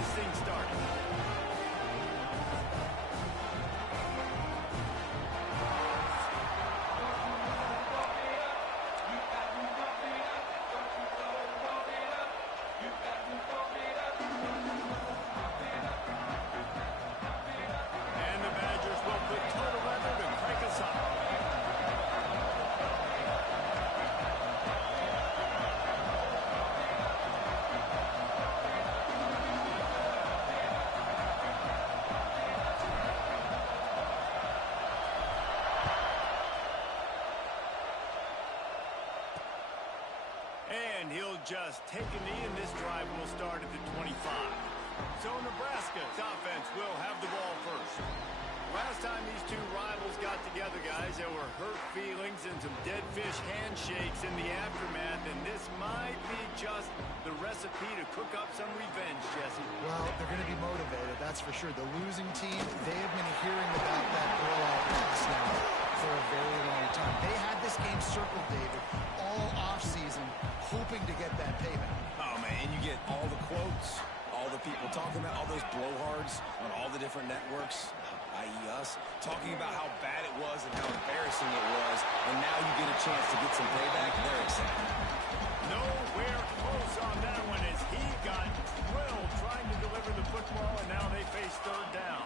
this thing started. And the Badgers will put total weather to crank us up. And he'll just take a knee, and this drive will start at the 25. So Nebraska's offense will have the ball first. Last time these two rivals got together, guys, there were hurt feelings and some dead fish handshakes in the aftermath, and this might be just the recipe to cook up some revenge, Jesse. Well, they're going to be motivated, that's for sure. The losing team, they have been hearing about that blowout loss now for a very long time. They had this game circled, David, all offseason, hoping to get that payback. Oh, man, you get all the quotes, all the people talking about all those blowhards on all the different networks, i.e. us, talking about how bad it was and how embarrassing it was, and now you get a chance to get some payback, and they're excited. Nowhere close on that one as he got drilled trying to deliver the football, and now they face third down.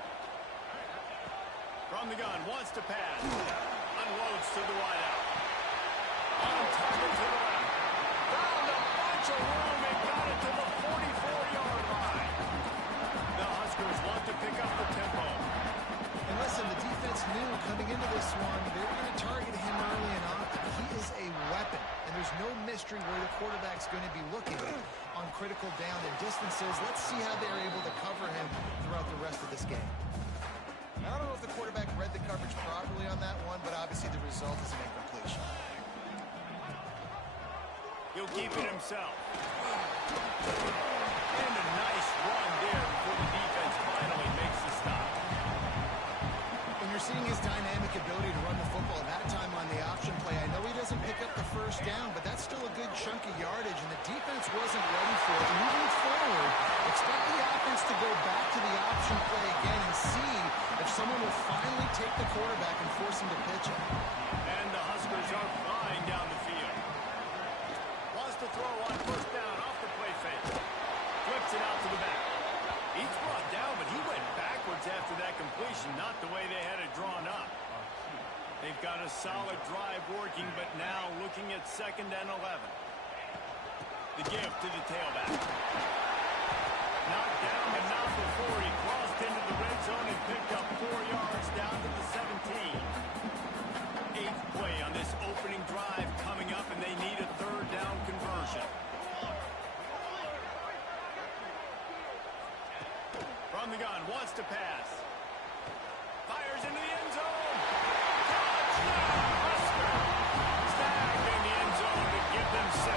From the gun, wants to pass. Unloads to the wideout. On target to the left. Found a bunch of room and got it to the 44-yard line. The Huskers want to pick up the tempo. And listen, the defense knew coming into this one, they were going to target him early and often. He is a weapon, and there's no mystery where the quarterback's going to be looking on critical down and distances. Let's see how they're able to cover him throughout the rest of this game. I don't know if the quarterback read the coverage properly on that one, but obviously the result is an incompletion. He'll keep it himself. And a nice run there before the defense finally makes the stop. And you're seeing his dynamic ability to run the football at that time on the option play. I know he doesn't pick up the first down, but that's still a good chunk of yardage, and the defense wasn't ready for it. Moving forward, expect the offense to go back to the option play again and see if someone will finally take the quarterback and force him to pitch it. And the Huskers are flying down the field. Wants to throw on first down off the play fake. Flips it out to the back. He's brought down, but he went backwards after that completion, not the way they had it drawn up. They've got a solid drive working, but now looking at 2nd and 11. The give to the tailback. Knocked down, but not before he crossed into the red zone and picked up 4 yards down to the 17. 8th play on this opening drive coming up, and they need a third down conversion. From the gun, wants to pass. Fires into the end zone. Touchdown, Husker! Snagged in the end zone to give them 6.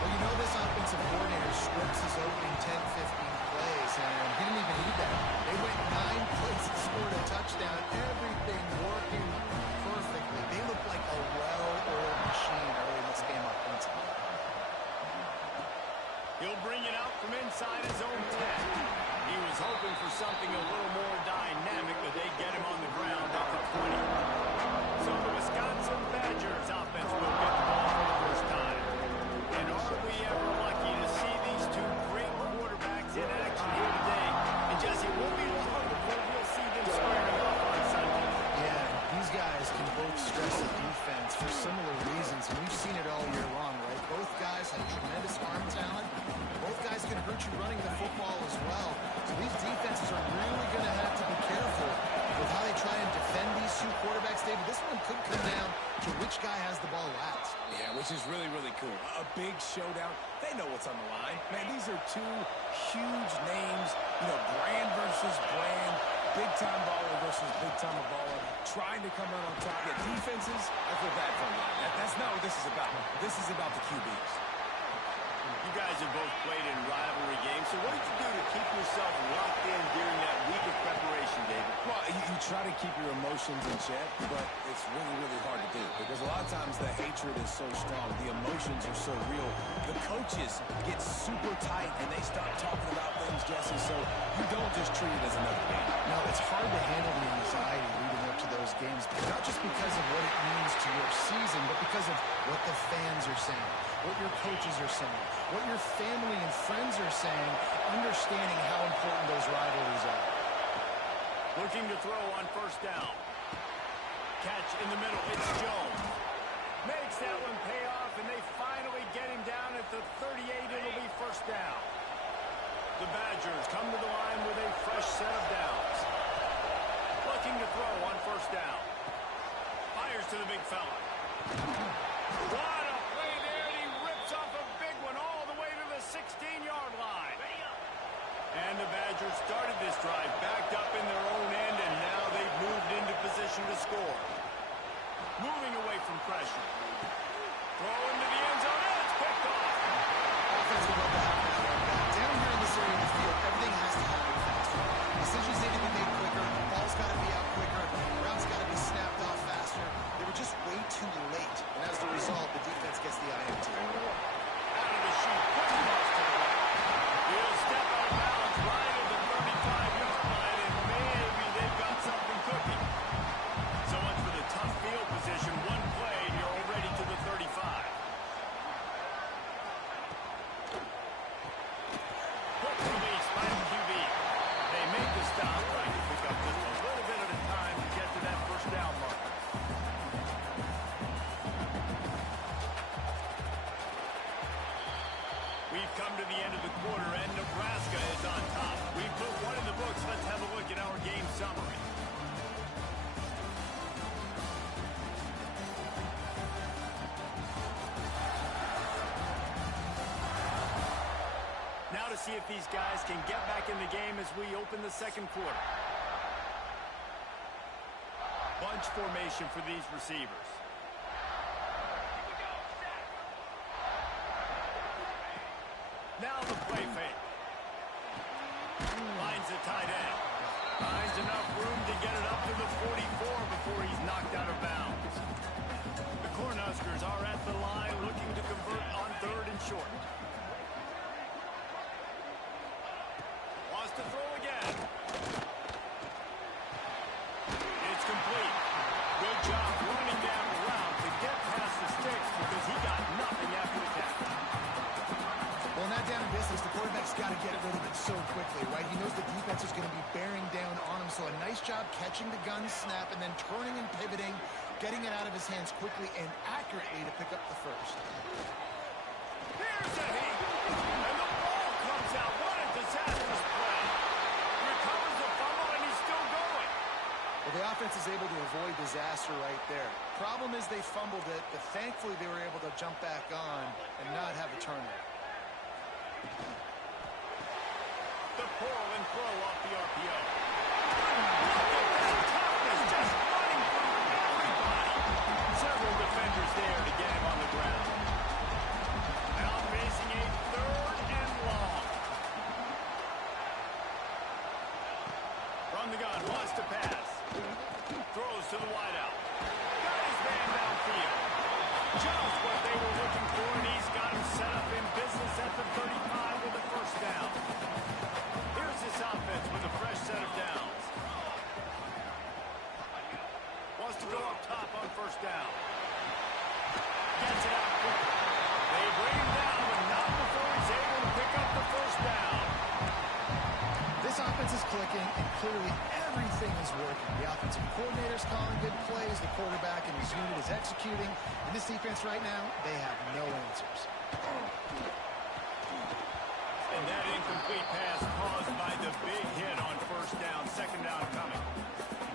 Well, you know this offensive coordinator scripts his opening 10-15 plays, and he didn't even need that. They went 9 plays and scored a touchdown. Everything working perfectly. They look like a well-oiled machine early in this game offensively. He'll bring it out from inside his own 10. He was hoping for something a little more dynamic, but they get him on the ground at the 20. So the Wisconsin Badgers offense will get the ball for the first time. And are we ever lucky to see these two great quarterbacks in action here today? And Jesse, won't be long before we'll see them squaring off on Sunday. Yeah, these guys can both stress the defense for similar reasons, and we've seen it all year long, right? Both guys have tremendous arm talent. Both guys can hurt you running the football as well. So these defenses are really going to have to be careful with how they try and defend these two quarterbacks. David, this one could come down to which guy has the ball last. Yeah, which is really, really cool. A big showdown. They know what's on the line. Man, these are two huge names. You know, brand versus brand. Big-time baller versus big-time baller. Trying to come out on top. Yeah, defenses, I feel bad for them. That's not what this is about. This is about the QBs. You guys have both played in rivalry games, so what did you do to keep yourself locked in during that week of preparation, David? Well, You try to keep your emotions in check, but it's really, really hard to do because a lot of times the hatred is so strong. The emotions are so real. The coaches get super tight, and they start talking about things, Jesse, so you don't just treat it as another game. No, it's hard to handle the anxiety leading up to those games, not just because of what it means to your season, but because of what the fans are saying, what your coaches are saying, what your family and friends are saying, understanding how important those rivalries are. Looking to throw on first down. Catch in the middle. It's Jones. Makes that one pay off, and they finally get him down at the 38. It'll be first down. The Badgers come to the line with a fresh set of downs. Looking to throw on first down. Fires to the big fella. What a play there, and he rips off a big one all the way to the 16-yard line. And the Badgers started this drive backed up in their own end, and now they've moved into position to score. Moving away from pressure. Throw into the end zone, and it's picked off. Offense would love to have that like that. Down here in this area of the field, everything has to happen faster. Decisions need to be made quicker. Ball's got to be out quicker. Routes got to be snapped off faster. They were just way too late. And as a result, the defense gets the INT. Out of the chute, quick cross to the right. He'll step out of bounds right at the 35-yard line, and maybe they've got something cooking. So much for the tough field position. One play, and you're already to the 35. Quick release by the QB. They make the stop, trying to pick up just a little bit at a time to get to that first down marker. We've come to the end of the quarter, and Nebraska is on top. We've put one in the books. Let's have a look at our game summary. Now to see if these guys can get back in the game as we open the second quarter. Bunch formation for these receivers. Now the play fake. Finds the tight end. Finds enough room to get it up to the 44 before he's knocked out of bounds. The Cornhuskers are at the line looking to convert on third and short. Wants to throw again. It's complete. Good job running down the route to get past the sticks because he got nothing after the catch. Well, in that down in business, the quarterback's got to get rid of it so quickly, right? He knows the defense is going to be bearing down on him, so a nice job catching the gun snap and then turning and pivoting, getting it out of his hands quickly and accurately to pick up the first. Here's a hit, and the ball comes out. What a disastrous play. Recovers the fumble, and he's still going. Well, the offense is able to avoid disaster right there. Problem is they fumbled it, but thankfully they were able to jump back on and not have a turnover. The pull and throw off the RPO. Look at that toughness, just running through everybody. Several defenders there to get him on the ground. Now facing a third and long. From the gun, wants to pass. Throws to the wideout. Got his man downfield. Just what they were looking for, and he's got him set up in business at the 35 with the first down. Here's this offense with a fresh set of downs. Wants to go up top on first down. Gets it out quick. They bring him down, but not before he's able to pick up the first down. This offense is clicking, and clearly everything is working. The offensive coordinator's calling good plays, the quarterback and his unit is executing, and this defense right now, they have no answers. And that incomplete pass caused by the big hit on first down. Second down coming.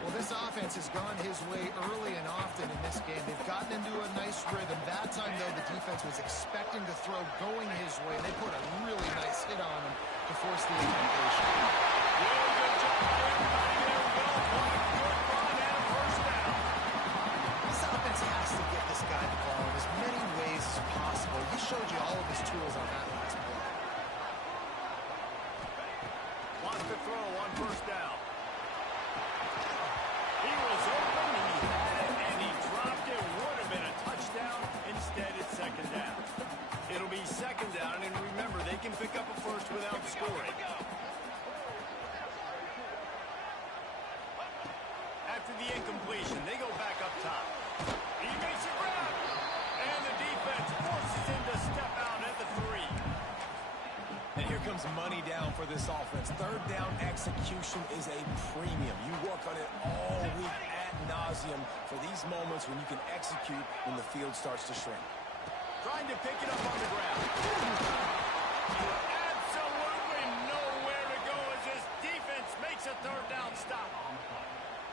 Well, this offense has gone his way early and often in this game. They've gotten into a nice rhythm. That time, though, the defense was expecting to throw going his way. They put a really nice hit on him to force the incompletion. Really good job by everybody there. Well blocked, good run, and a first down. This offense has to get this guy the ball in as many ways as possible. He showed you all of his tools on that last play. Wants to throw on first down. can pick up a first without scoring. After the incompletion, they go back up top. He makes a grab, and the defense forces him to step out at the 3. And here comes money down for this offense. Third down execution is a premium. You work on it all week ad nauseum for these moments when you can execute when the field starts to shrink. Trying to pick it up on the ground. Absolutely nowhere to go as this defense makes a third down stop.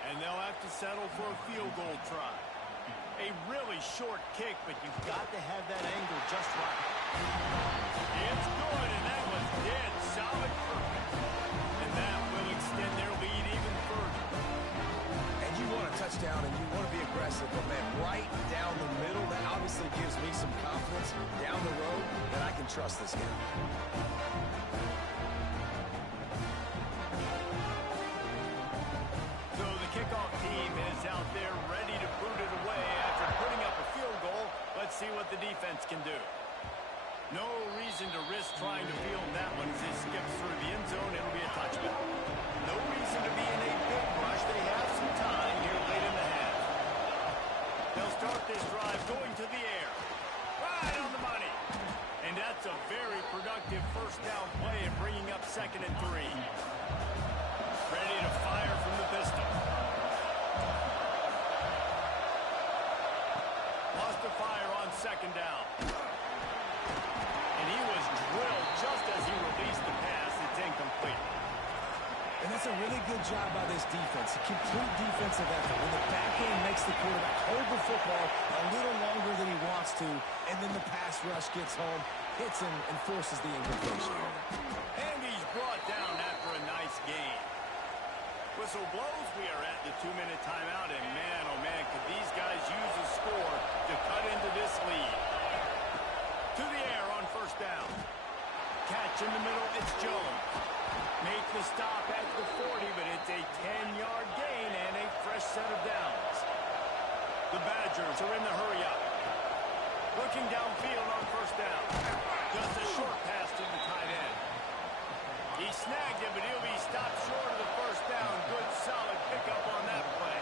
And they'll have to settle for a field goal try. A really short kick, but you've got to have that angle just right. It's good, and that was dead solid perfect. And that will extend their lead even further. And you want a touchdown, and you want to be aggressive, but, man, right down the middle, that obviously gives me some confidence down the road that I can trust this game. So the kickoff team is out there ready to boot it away after putting up a field goal. Let's see what the defense can do. No reason to risk trying to field that one as it skips through the end zone. It'll be a touchback. No reason to be in a big rush. They have some time here late in the half. They'll start this drive going to the air. Right on the money. And that's a very productive first down play and bringing up 2nd and 3. Ready to fire from the pistol. Lost the fire on 2nd down. And he was drilled just as he released the pass. It's incomplete. And that's a really good job by this defense. A complete defensive effort. When the back end makes the quarterback hold the football a little longer than he wants to, and then the pass rush gets home, hits him, and forces the incompletion. And he's brought down after a nice gain. Whistle blows. We are at the 2-minute timeout, and man, oh man, could these guys use a score to cut into this lead. To the air on 1st down. Catch in the middle, it's Jones. Make the stop at the 40, but it's a 10-yard gain and a fresh set of downs. The Badgers are in the hurry-up. Looking downfield on 1st down. Just a short pass to the tight end. He snagged it, but he'll be stopped short of the 1st down. Good, solid pickup on that play.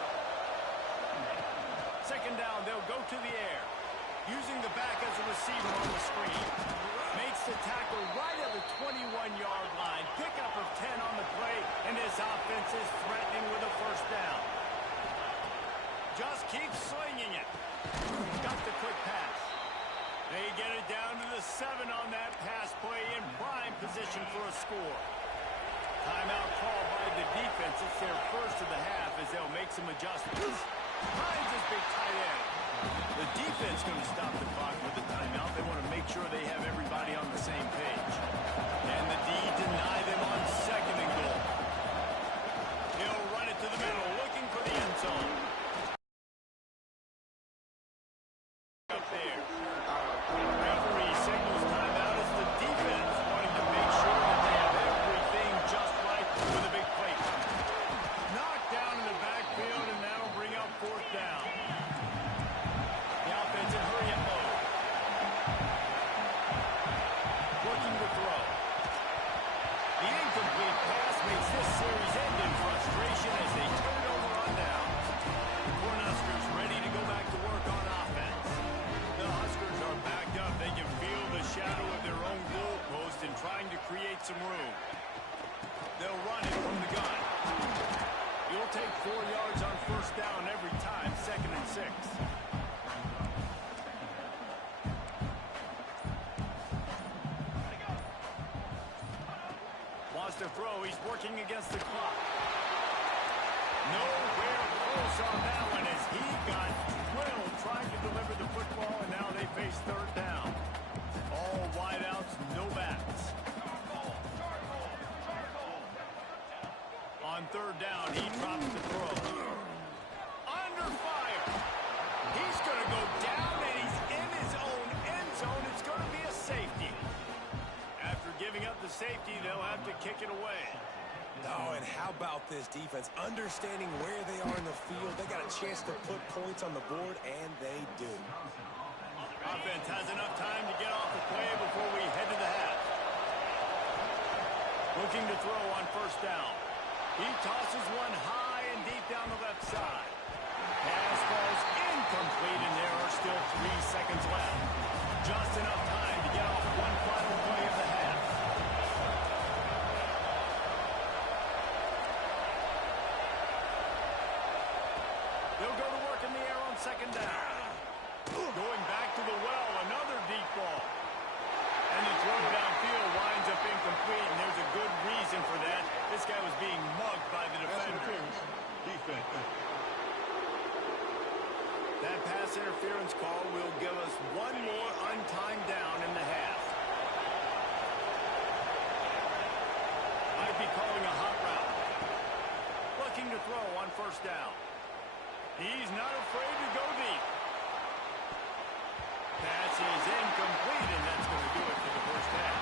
2nd down, they'll go to the air. Using the back as a receiver on the screen. Makes the tackle right at the 21-yard line. Pickup of 10 on the play, and his offense is threatening with a 1st down. Just keep slinging it. Got the quick pass. They get it down to the 7 on that pass play in prime position for a score. Timeout called by the defense. It's their first of the half as they'll make some adjustments. Finds his big tight end. The defense going to stop the clock with the timeout. They want to make sure they have everybody on the same page. And the D deny them on 2nd and goal. He'll run it to the middle, looking for the end zone. Up there. Referee signals timeout as the defense wanting to make sure that they have everything just right with a big play. Knocked down in the backfield, and that'll bring up 4th down. The offense in hurry-up mode. Looking to throw. The incomplete pass makes this series end in frustration as they turn it over on downs. The Cornhuskers ready to go back to work on offense. The Huskers are backed up. They can feel the shadow of their own goalpost and trying to create some room. They'll run it from the gun. You'll take 4 yards on 1st down every time, 2nd and 6. Wants to throw. He's working against the clock. Nowhere close on that one as he got drilled trying to deliver the football, and now they face 3rd down. All wideouts, no backs. On 3rd down, he drops the throw. Under fire. He's going to go down, and he's in his own end zone. It's going to be a safety. After giving up the safety, they'll have to kick it away. Oh, and how about this defense? Understanding where they are in the field. They got a chance to put points on the board, and they do. Offense has enough time to get off the play before we head to the half. Looking to throw on first down. He tosses one high and deep down the left side. Pass falls incomplete, and there are still 3 seconds left. Just enough time to get off one final play of the half. They'll go to work in the air on second down. Going back to the well, another deep ball. And the throw downfield winds up incomplete, and there's a good reason for that. This guy was being mugged by the defender. Defense. That pass interference call will give us one more untimed down in the half. Might be calling a hot route. Looking to throw on first down. He's not afraid to go deep. Pass is incomplete, and that's going to do it for the first half.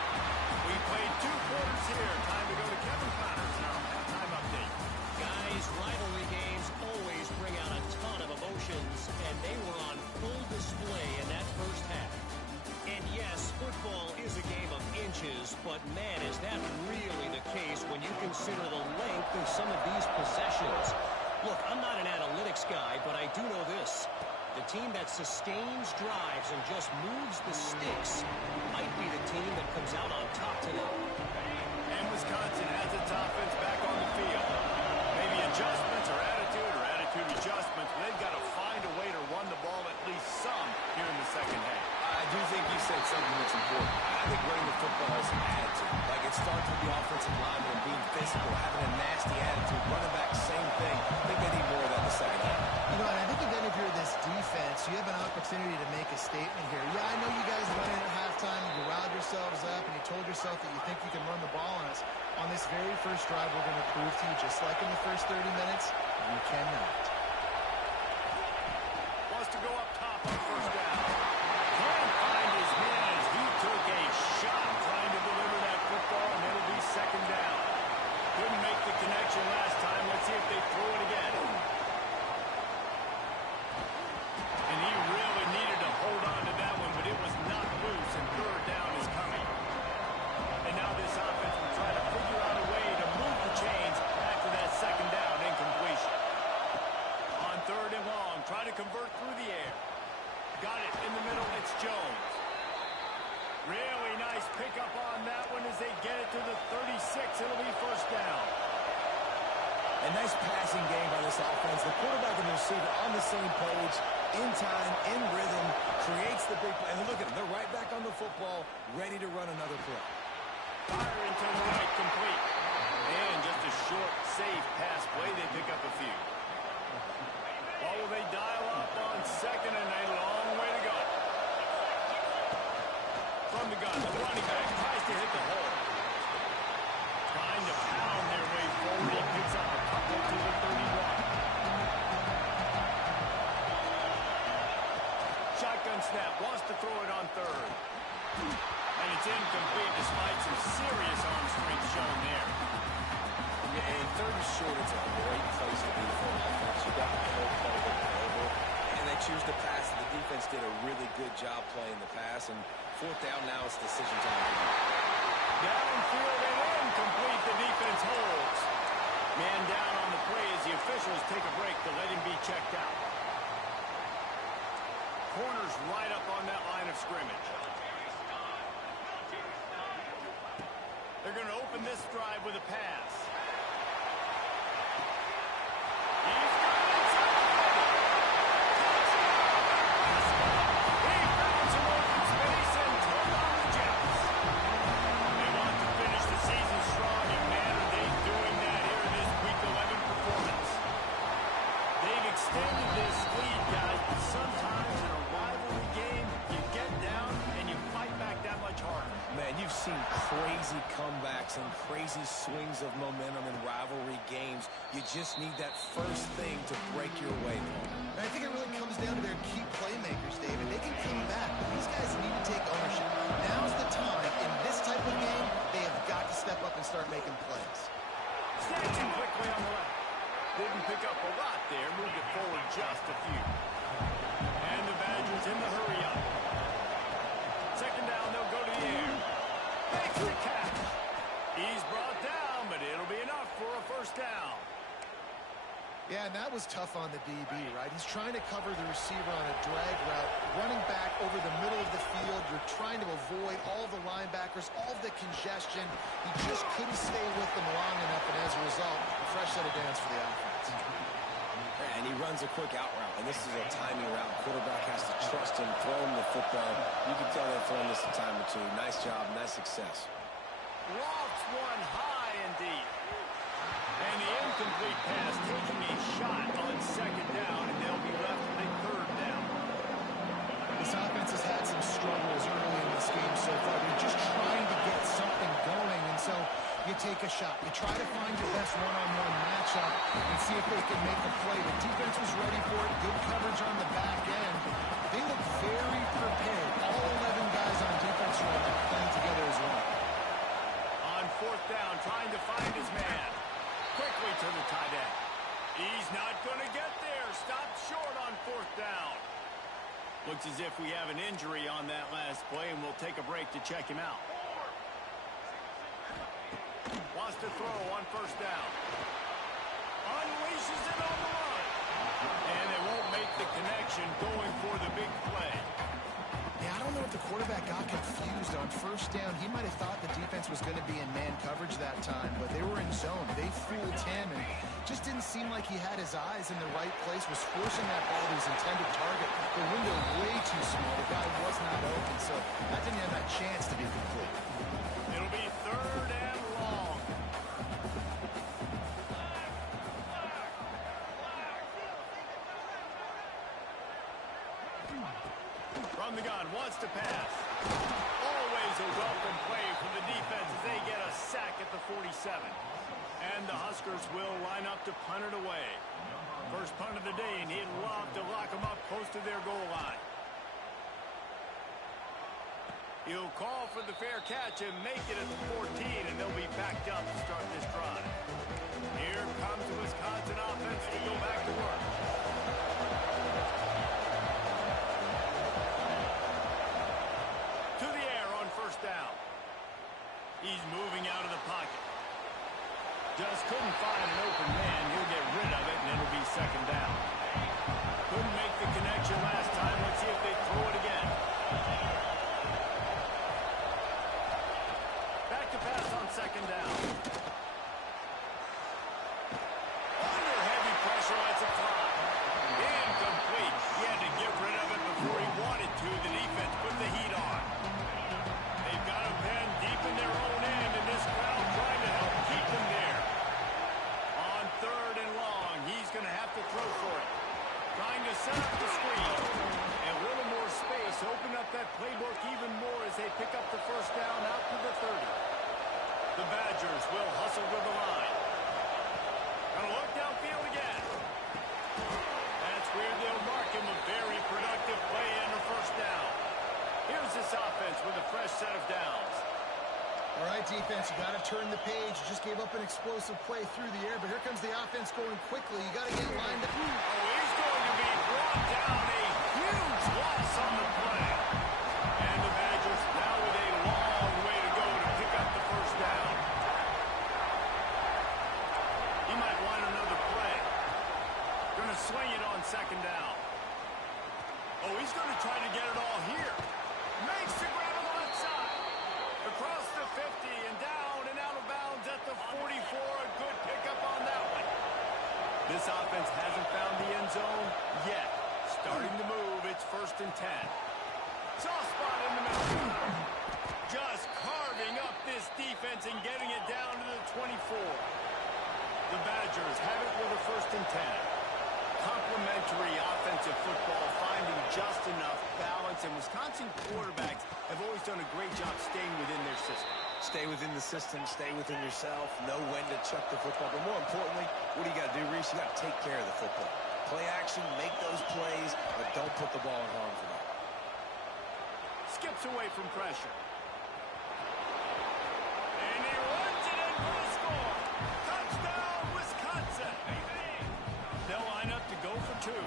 We played 2 quarters here. Time to go to Kevin Connors in our halftime update. Guys, rivalry games always bring out a ton of emotions, and they were on full display in that first half. And yes, football is a game of inches, but man, is that really the case when you consider the length of some of these possessions. Look, I'm not an analytics guy, but I do know this. The team that sustains drives and just moves the sticks might be the team that comes out on top today. And Wisconsin has its offense back on the field. Maybe adjustments or attitude adjustments. They've got to find a way to run the ball at least some here in the second half. I do think you said something that's important. I think running the football is an attitude. Like, it starts with the offensive lineman being physical, having a nasty attitude. Running back, same thing. I think they need more of that in the second half. You know, and I think again, if you're this defense, you have an opportunity to make a statement here. Yeah, I know you guys went in at halftime, you riled yourselves up, and you told yourself that you think you can run the ball on us. On this very first drive, we're going to prove to you, just like in the first 30 minutes, you cannot. Wants to go up top on first down. Can't find his man as he took a shot trying to deliver that football, and it'll be second down. Couldn't make the connection last time. Let's see if they throw it again. And he really needed to hold on to that one, but it was not loose, and third down is coming. And now this offense will try to figure out a way to move the chains after that second down incompletion. On third and long, try to convert through the air. Got it in the middle, it's Jones. Really nice pickup on that one as they get it to the 36. It'll be first down. A nice passing game by this offense. The quarterback and the receiver on the same page, in time, in rhythm, creates the big play. And look at them. They're right back on the football, ready to run another play. Fire into the right, complete. And just a short, safe pass play. They pick up a few. Or will they dial up on second and a long way to go? From the gun, the running back tries to hit the hole. Trying to pound their way forward. He picks up a couple to the 31. Shotgun snap, wants to throw it on third. And it's incomplete despite some serious arm strength shown there. Yeah, and third and short, it's a great place to be for offense. You got the whole play available, and they choose to pass. The defense did a really good job playing the pass, and fourth down now it's decision time. Downfield and incomplete, the defense holds. Man down on the play as the officials take a break to let him be checked out. Corners right up on that line of scrimmage. They're going to open this drive with a pass. He's got it inside. He found some open space and turned on the Jets. They want to finish the season strong, and man, are they doing that here in this Week 11 performance. They've extended this lead, guys, but sometimes in a rivalry game, you get down and you fight back that much harder. Man, you've seen crazy comebacks and crazy swings of momentum in rivalry games. You just need that first thing to break your way, Paul. And I think it really comes down to their key playmakers, David. They can come back. These guys need to take ownership. Now's the time. In this type of game, they have got to step up and start making plays. Snatching quickly on the left. Didn't pick up a lot there. Moved it forward just a few. And the Badgers in the hurry up. Second down, they'll go to the air. Makes the catch. He's brought down, but it'll be enough for a first down. Yeah, and that was tough on the DB, right? He's trying to cover the receiver on a drag route, running back over the middle of the field. You're trying to avoid all the linebackers, all the congestion. He just couldn't stay with them long enough, and as a result, a fresh set of downs for the offense. And he runs a quick out route, and this is a timing route. Quarterback has to trust him, throw him the football. You can tell they've thrown this a time or two. Nice job, nice success. Lofts one high and deep. And the incomplete pass taking a shot on second down, and they'll be left with a third down. This offense has had some struggles early in this game so far. They're just trying to get something going, and so you take a shot. You try to find your best one-on-one matchup and see if they can make a play. The defense was ready for it. Good coverage on the back end. They look very prepared. All 11 guys on defense right now playing together as well. On fourth down, trying to find his man. Quickly to the tight end. He's not going to get there. Stopped short on fourth down. Looks as if we have an injury on that last play, and we'll take a break to check him out. Wants to throw on first down. Unleashes it on the run. And they won't make the connection going for the big play. Yeah, I don't know if the quarterback got confused on first down. He might have thought the defense was going to be in man coverage that time, but they were in zone. They fooled him, and just didn't seem like he had his eyes in the right place, was forcing that ball to his intended target. The window way too small. The guy was not open, so that didn't have that chance to be complete. It'll be third and long. From the gun, wants to pass. Always a welcome play for the defense as they get a sack at the 47. And the Huskers will line up to punt it away. First punt of the day, and he'd love to lock them up close to their goal line. He'll call for the fair catch and make it at the 14, and they'll be backed up to start this drive. Here comes the Wisconsin offense to go back to work. To the air on first down. He's moving out of the pocket. Just couldn't find an open man. He'll get rid of it, and it'll be second down. Couldn't make the connection last time. Let's see if they throw it again. Back to pass on second down. Under heavy pressure, lets it fly. Incomplete. He had to get rid of it before he wanted to. The defense put the heat on. They've got him pinned deep in their own end, and this crowd trying to help keep them there. On third and long, he's going to have to throw for it. Trying to set up the screen. And a little more space. Open up that playbook even more as they pick up the first down out to the 30. The Badgers will hustle to the line. Gonna look downfield again. That's where they'll mark him. A very productive play and a first down. Here's this offense with a fresh set of downs. All right, defense, you got to turn the page. You just gave up an explosive play through the air, but here comes the offense going quickly. You got to get lined up. Oh, he's going to be brought down. A huge loss on the play. And the Badgers now with a long way to go to pick up the first down. He might want another play. Going to swing it on second down. Oh, he's going to try to get it all here. Makes the grab on the left side. Across the 50 and down and out of bounds at the 44. A good pickup on that one. This offense hasn't found the end zone yet. Starting to move. It's first and 10. Soft spot in the middle. Just carving up this defense and getting it down to the 24. The Badgers have it with a first and 10. Complementary offensive football, finding just enough balance, and Wisconsin quarterbacks have always done a great job staying within their system. Stay within the system, stay within yourself, know when to chuck the football. But more importantly, what do you got to do, Reese? You got to take care of the football. Play action, make those plays, but don't put the ball in harm's way. Skips away from pressure. And he runs it in for the score. Touchdown, Wisconsin. They'll line up to go for two.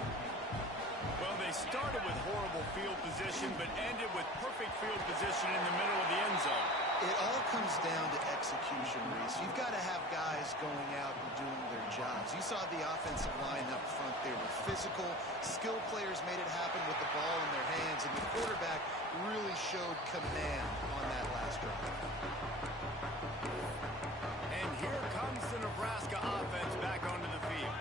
Well, they started with horrible field position, but ended with perfect field position in the middle of the end zone. It all comes down to execution, Reese. You've got to have guys going out and doing their jobs. You saw the offensive line up front. They were physical. Skilled players made it happen with the ball in their hands, and the quarterback really showed command on that last drive. And here comes the Nebraska offense back onto the field.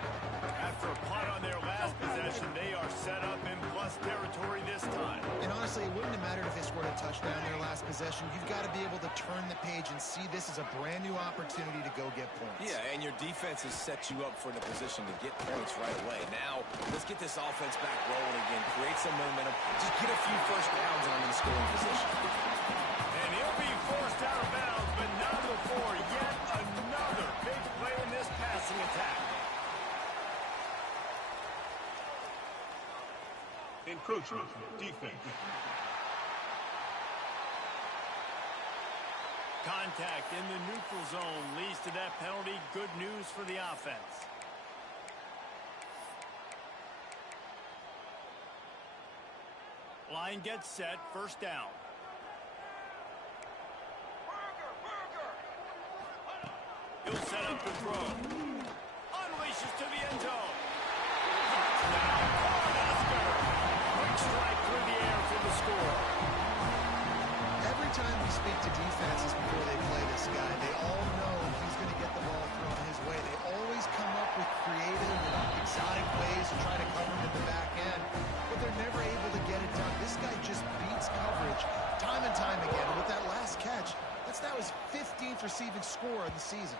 After a punt on their last possession, they are set up in plus territory this time. And honestly, it wouldn't have mattered if they scored a touchdown their last possession. You've got to be able to turn the page and see this as a brand new opportunity to go get points. Yeah, and your defense has set you up for the position to get points right away. Now, let's get this offense back rolling again, create some momentum, just get a few first downs and I'm in the scoring position. And he'll be forced out of bounds, but not before yet another big play in this passing attack. Encroachment defense. Contact in the neutral zone leads to that penalty. Good news for the offense. Line gets set, first down. He'll set up the throw. Unleashes to the end zone. Touchdown, Cornhusker. Quick strike through the air for the score. Every time we speak to defenses before they play this guy, they all know he's going to get the ball thrown his way. They always come up with creative and exotic ways to try to cover him in the back end, but they're never able to get it done. This guy just beats coverage time and time again. And with that last catch, that's now his 15th receiving score of the season.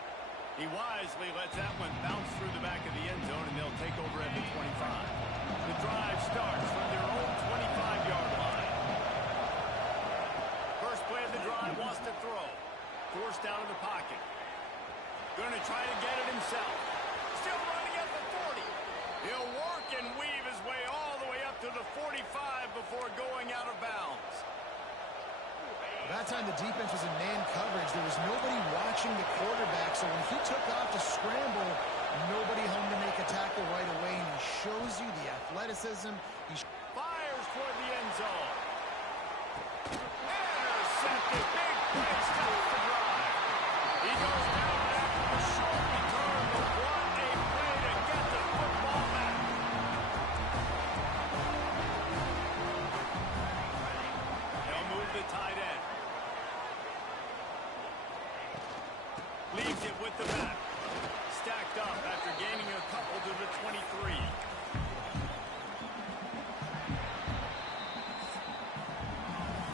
He wisely lets that one bounce through the back of the end zone, and they'll take over at the 25. The drive starts from their own 25-yard line. First play of the drive, wants to throw. Forced out of the pocket. Going to try to get it himself. Still running at the 40. He'll work and weave his way all the way up to the 45 before going out of bounds. That time the defense was in man coverage. There was nobody watching the quarterback, so when he took off to scramble, nobody home to make a tackle right away, and he shows you the athleticism. He fires toward the end zone. Intercepted. Big play stops the drive. He goes down after the short return, but what a play to get the football back. They'll move the tight end. Leaves it with the back. Stacked up after gaining a couple to the 23.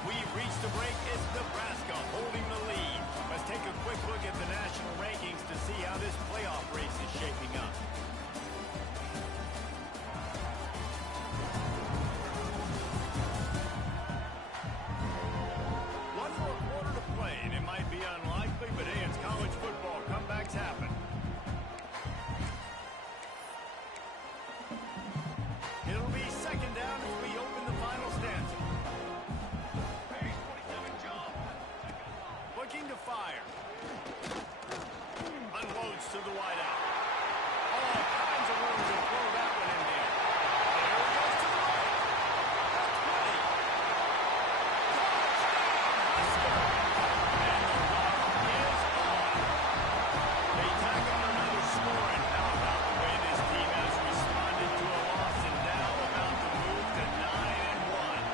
We've reached the break. It's Nebraska holding the lead. Let's take a quick look at the national rankings to see how this playoff race is shaping up. One more quarter to play, and it might be unlikely, but hey, it's college football. Comebacks happen. It'll be second down as we open the final stanza. Looking to fire. Unloads to the wideout. All kinds of room to throw that one in there. There it goes to the right. That's 20. Touchdown, Husker. And the run is on. They tack on another score, and how about the way this team has responded to a loss and now about to move to 9-1.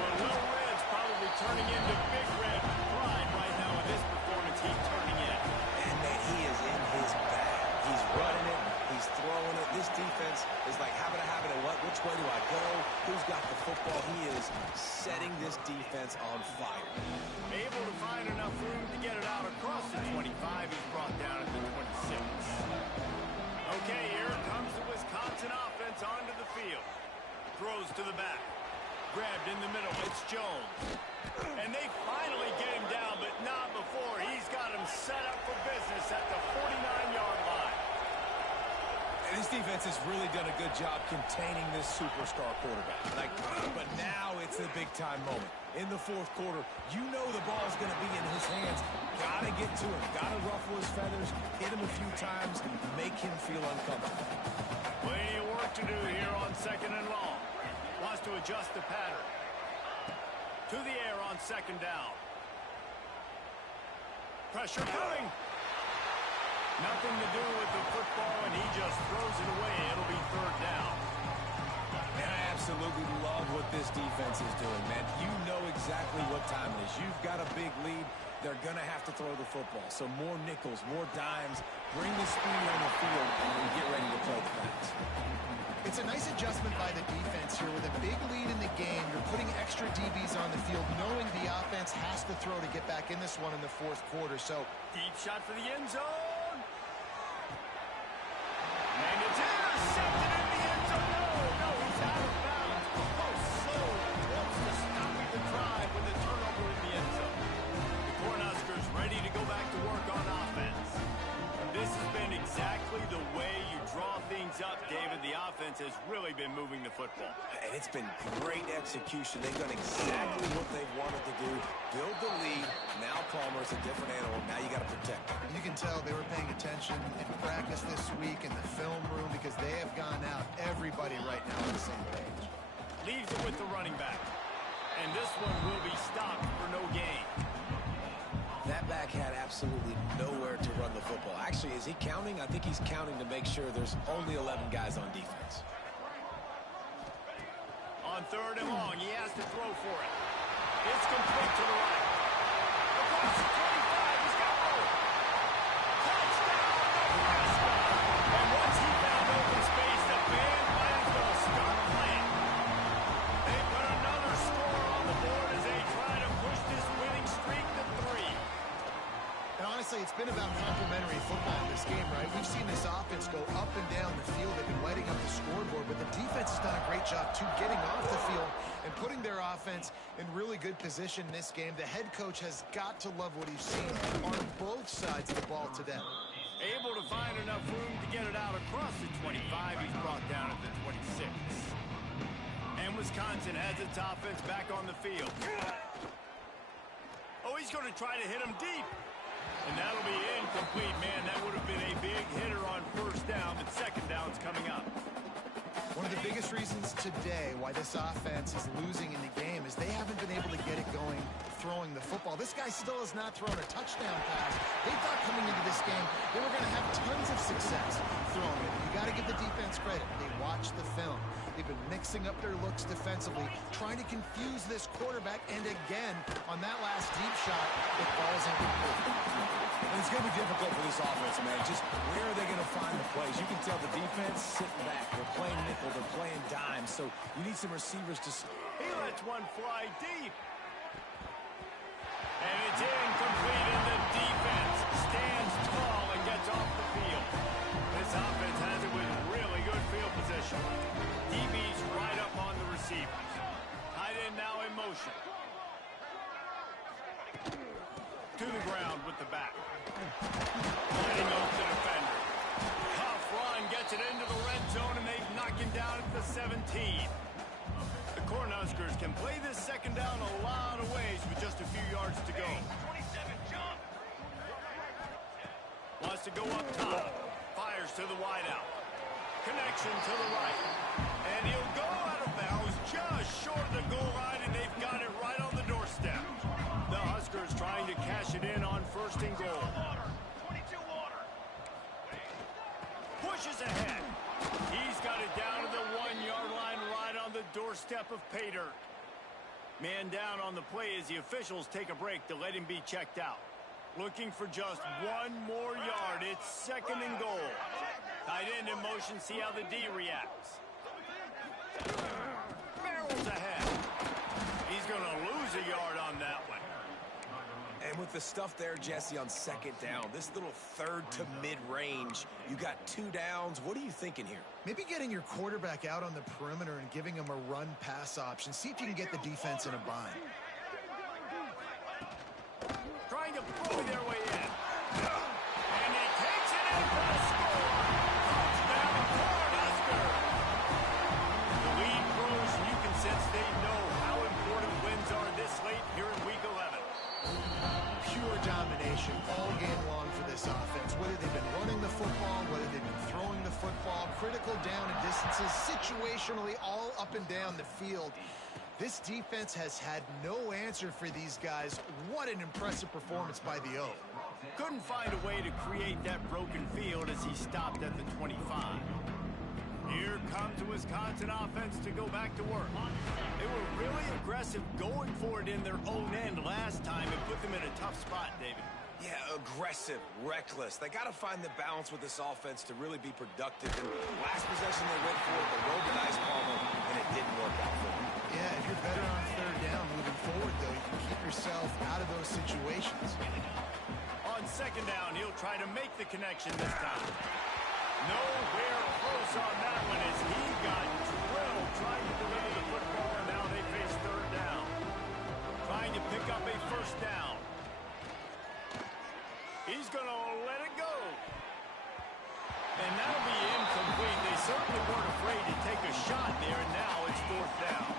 Well, Little Red's probably turning into Big Red pride right now with this performance he's turning in. And man, he is in his bag. He's running it. He's throwing it. This defense is like having a habit of what? Which way do I go? Who's got the football? He is setting this defense on fire. Able to find enough room to get it out across the 25. He's brought down at the 26. Okay, here comes the Wisconsin offense onto the field. Throws to the back. Grabbed in the middle. It's Jones. And they finally get him down, but not before. He's got him set up for business at the 49-yard line. And this defense has really done a good job containing this superstar quarterback. But now it's the big-time moment. In the fourth quarter, you know the ball's going to be in his hands. Got to get to him. Got to ruffle his feathers, hit him a few times, make him feel uncomfortable. Plenty of work to do here on second and long. Wants to adjust the pattern. To the air on second down. Pressure coming. Nothing to do with the football, and he just throws it away. It'll be third down. And I absolutely love what this defense is doing, man. You know exactly what time it is. You've got a big lead. They're going to have to throw the football. So more nickels, more dimes. Bring the speed on the field and get ready to play the pass. It's a nice adjustment by the defense here. With a big lead in the game, you're putting extra DBs on the field, knowing the offense has to throw to get back in this one in the fourth quarter. So deep shot for the end zone. And it's intercepted in the end zone. No, he's out of bounds. Oh, so close to stopping the drive with the turnover in the end zone. The Cornhuskers ready to go back to work on offense. This has been exactly the way you draw things up, David. The offense has really been moving the football. And it's been great execution. They've done exactly what they've wanted to do. Build the lead. Now Palmer's a different animal. Now you got to protect him. you can tell they were paying attention in practice this week in the film room because they have gone out, everybody right now on the same page. Leaves it with the running back. And this one will be stopped for no gain. That back had absolutely nowhere to run the football. Actually, is he counting? I think he's counting to make sure there's only 11 guys on defense. On third and long, he has to throw for it. It's complete to the right. Across the 25, he's got room. Touchdown, Nebraska! And once he found open space, the band might as well start playing. They put another score on the board as they try to push this winning streak to 3. And honestly, it's been about complementary football in this game, right? We've seen this offense go up and down the field. They've been lighting up the scoreboard, but the defense has done a great job, too, getting off the field and putting their offense in really good position in this game. The head coach has got to love what he's seen on both sides of the ball today. Able to find enough room to get it out across the 25. He's brought down at the 26. And Wisconsin has its offense back on the field. Oh, he's going to try to hit him deep. And that'll be incomplete, man. That would have been a big hitter on first down, but second down's coming up. One of the biggest reasons today why this offense is losing in the game is they haven't been able to get it going throwing the football. This guy still has not thrown a touchdown pass. They thought coming into this game they were going to have tons of success throwing it. You got to give the defense credit. They watched the film. They've been mixing up their looks defensively, trying to confuse this quarterback, and again, on that last deep shot, it falls incomplete. And it's going to be difficult for this offense, man. Just where are they going to find the plays? You can tell the defense sitting back. They're playing nickel. They're playing dime. So you need some receivers to... He lets one fly deep. And it's incomplete, and the defense stands tall and gets off the field. This offense has it with really good field position. DB's right up on the receivers. Tight end now in motion. To the ground with the back. Letting off the defender. Tough run gets it into the red zone, and they've knocked him down at the 17. The Cornhuskers can play this second down a lot of ways with just a few yards to go. Wants to go up top. Fires to the wideout. Connection to the right. And he'll go out of bounds just short of the goal line, and they've got it right on the doorstep. The Huskers trying to cash it in on first and goal. Pushes ahead. He's got it down to the 1-yard line right on the doorstep of pay dirt. Man down on the play as the officials take a break to let him be checked out. Looking for just one more yard. It's second and goal. Tight end in motion. See how the D reacts. Barrels ahead. He's going to lose a yard on that one. And with the stuff there, Jesse, on second down, this little third to mid-range, you got 2 downs. What are you thinking here? Maybe getting your quarterback out on the perimeter and giving him a run-pass option. See if you can get the defense in a bind. Trying to bully their way in. And he takes it in for the score. Touchdown, Cornhuskers. The lead grows, and you can sense they know how important wins are this late here in Week 11. Pure domination all game long for this offense. Whether they've been running the football, whether they've been throwing the football, critical down and distances, situationally all up and down the field. This defense has had no answer for these guys. What an impressive performance by the O. Couldn't find a way to create that broken field as he stopped at the 25. Here comes the Wisconsin offense to go back to work. They were really aggressive going for it in their own end last time and put them in a tough spot, David. Yeah, aggressive, reckless. They got to find the balance with this offense to really be productive. And last possession they went for it, they rolled the dice, Palmer, and it didn't work out for them. Yeah, if you're better on third down moving forward, though, you can keep yourself out of those situations. On second down, he'll try to make the connection this time. Nowhere close on that one as he got drilled trying to deliver the football, and now they face third down. Trying to pick up a first down. He's going to let it go. And that'll be incomplete. They certainly weren't afraid to take a shot there, and now it's fourth down.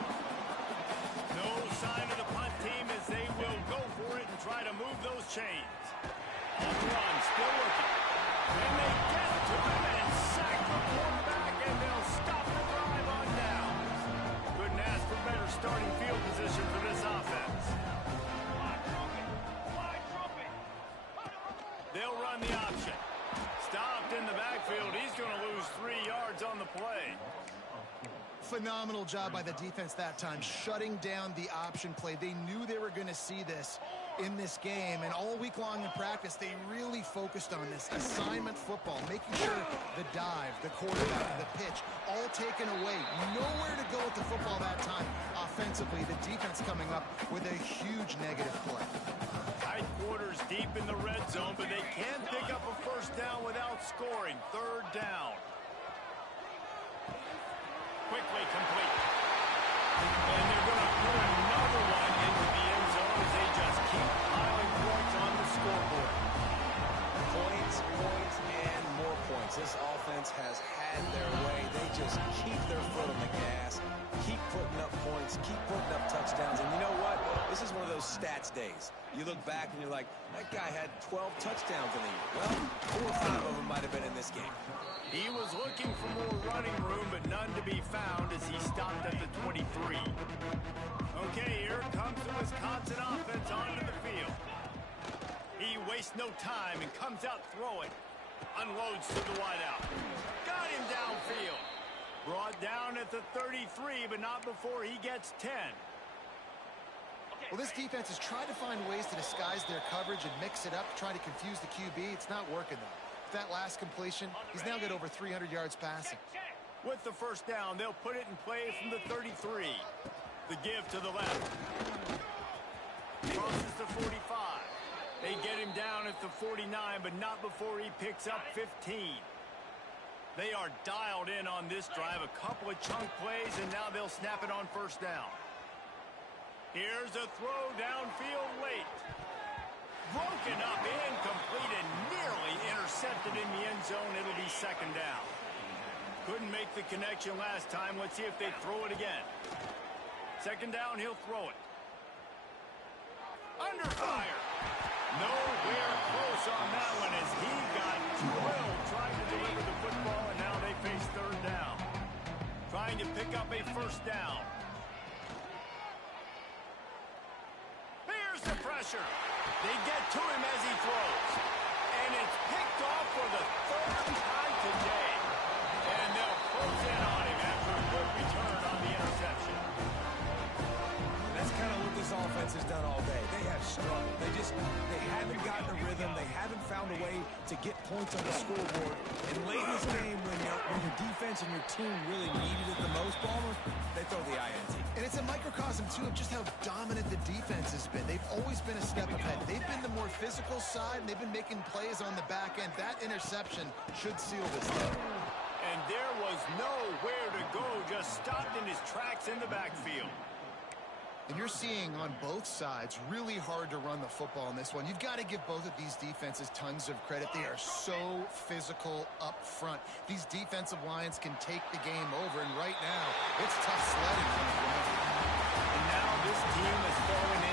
No sign of the punt team as they will go for it and try to move those chains. On the run, still looking. And they get to him and sack the quarterback, and they'll stop the drive on down. Couldn't ask for better starting field position for this offense. They'll run the option. Stopped in the backfield. He's going to lose 3 yards on the play. Phenomenal job by the defense that time, shutting down the option play. They knew they were going to see this in this game, and all week long in practice, they really focused on this assignment football, making sure the dive, the quarterback, the pitch, all taken away. Nowhere to go with the football that time offensively. The defense coming up with a huge negative play. Tight quarters deep in the red zone, but they can pick up a first down without scoring. Third down. Quickly complete. And they're going to put another one into the end zone as they just keep piling points on the scoreboard. Points, points, and more points. This offense has had their way. They just keep their foot on the gas, keep putting up points, keep putting up touchdowns. And you know what? This is one of those stats days. You look back and you're like, that guy had 12 touchdowns in the year. Well, 4 or 5 of them might have been in this game. He was looking for more running room, but none to be found as he stopped at the 23. Okay, here comes the Wisconsin offense onto the field. He wastes no time and comes out throwing. Unloads to the wideout. Got him downfield. Brought down at the 33, but not before he gets 10. Well, this defense has tried to find ways to disguise their coverage and mix it up, try to confuse the QB. It's not working, though. That last completion, he's now got over 300 yards passing. With the first down, they'll put it in play from the 33. The give to the left. Crosses the 45. They get him down at the 49, but not before he picks up 15. They are dialed in on this drive. A couple of chunk plays, and now they'll snap it on first down. Here's a throw downfield late. Broken up, incomplete, and nearly intercepted in the end zone. It'll be second down. Couldn't make the connection last time. Let's see if they throw it again. Second down, he'll throw it. Under fire. Nowhere close on that one as he got drilled trying to deliver the football, and now they face third down. Trying to pick up a first down. Here's the pressure. They get to him as he throws. And it's picked off for the third time today. And they'll close in on him after a good return on the interception. That's kind of what this offense has done all day. They have struggled. They haven't gotten a rhythm. They haven't found a way to get points on the scoreboard. And late in this game, when your defense and your team really needed it the most, Palmer, they throw the INT. And it's a microcosm, too, of just how dominant the defense has been. They've always been a step ahead. They've been the more physical side, and they've been making plays on the back end. That interception should seal this thing. And there was nowhere to go, just stopped in his tracks in the backfield. And you're seeing on both sides really hard to run the football in this one. You've got to give both of these defenses tons of credit. They are so physical up front. These defensive lines can take the game over, and right now, it's tough sledding from the ground. And now this team is falling